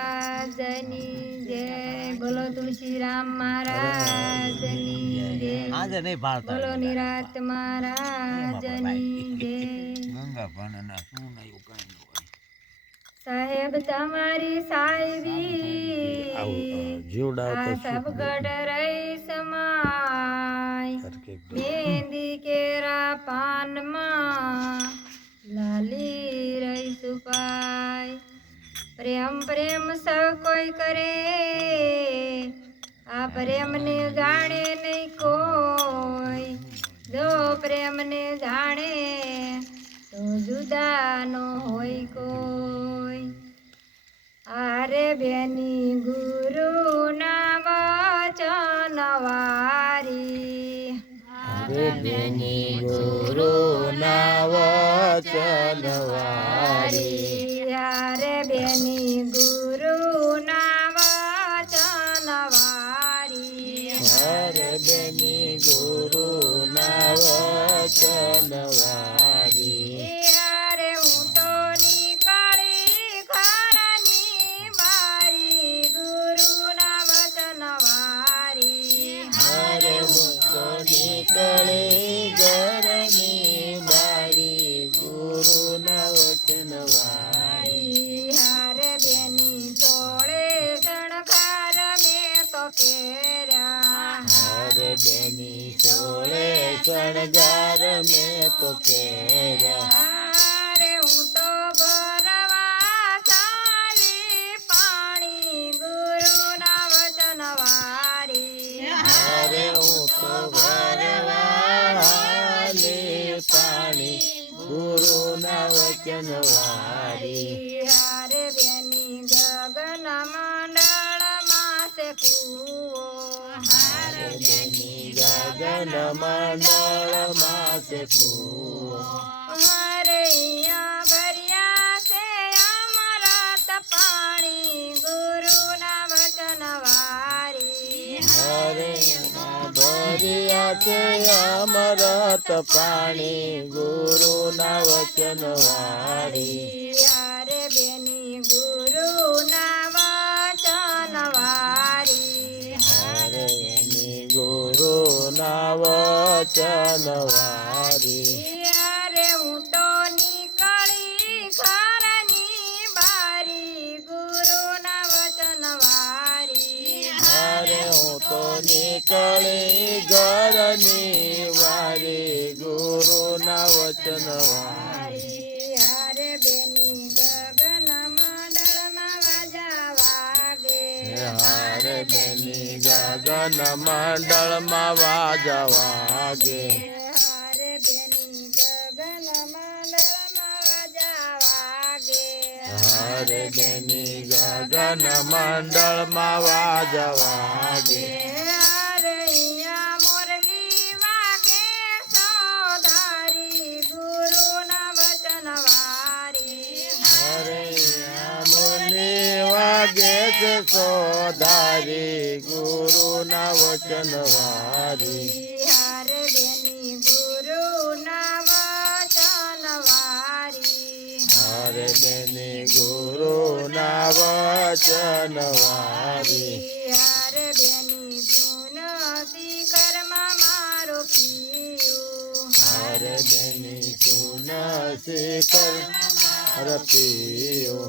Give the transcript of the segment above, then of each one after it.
મહારાજની જય બોલો તુલસીરામ મહારાજની જય. બોલો નિરાત મહારાજની જય. સાહેબ તમારી સાહેબી આ સબગઢ રહી સમાય મેંદી કેરા પાનમાં લાલી રહી સુપાય પ્રેમ પ્રેમ સૌ કોઈ કરે. આ પ્રેમને જાણે નહીં કોઈ. જો પ્રેમને જાણે તો જુદા નો હોય કોઈ. આરે બેની ગુરુ ના વચન વારી. ગુરુ ના વચન શણગાર મેં તો પહેર્યા હારે હું તો ભરવા ચાલી પાણી ગુરુના વચન વારી. હરે બેની ગગન મંડળ માસે કૂવો ગગન મંડળ માસે કૂવો. મારે અહીંયા ભર્યા છે અમરત પાણી ગુરુના વચન વારી. હરે ભર્યા છે અમરત પાણી ગુરુ ના વચન વારી. હારે બેની ગુરુના વચન વચન વારી હારે હું તો નીકળી ઘરની બારી ગુરુના વચન વારી હરે હું તો નીકળી ઘરની વારી ગુરુ ના વચન વારી અરે બેની બેની ગગન મંડળમાં વાજા વાગે. હારે બેની ગગન મંડળમાં વાજા વાગે. વાગે છે સોધારી ગુરુ ના વચન વારી. હારે બેની ગુરુ ના વચન વારી. હારે બેની સુનસી કર્મ મારો પિયું હરે બેની તુલસી કર્મ રપિયો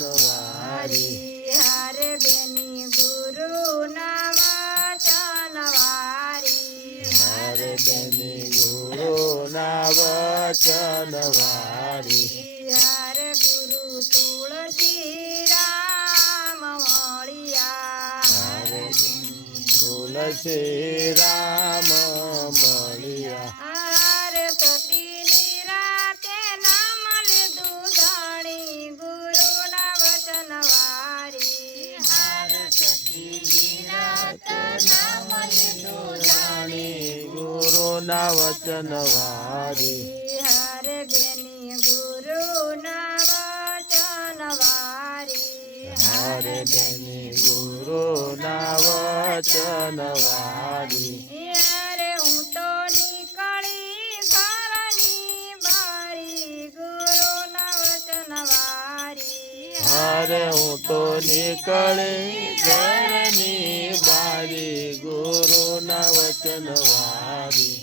ના વચન વારી વારી હારે બેની ગુરુના વચન વારી. હરે બેની ગુરુ ના વચન વારી. હારે ગુરુ તુલસી રામ મળ્યા. હરે તુલસી રામ મળ્યા. ના વચન વારે હર બેની ગુરુ ના વચન વારી. હર બેની ગુરુ ના વચન વારી હરે હું તો નીકળે ઘરની બારી ગુરુના વચન વારી.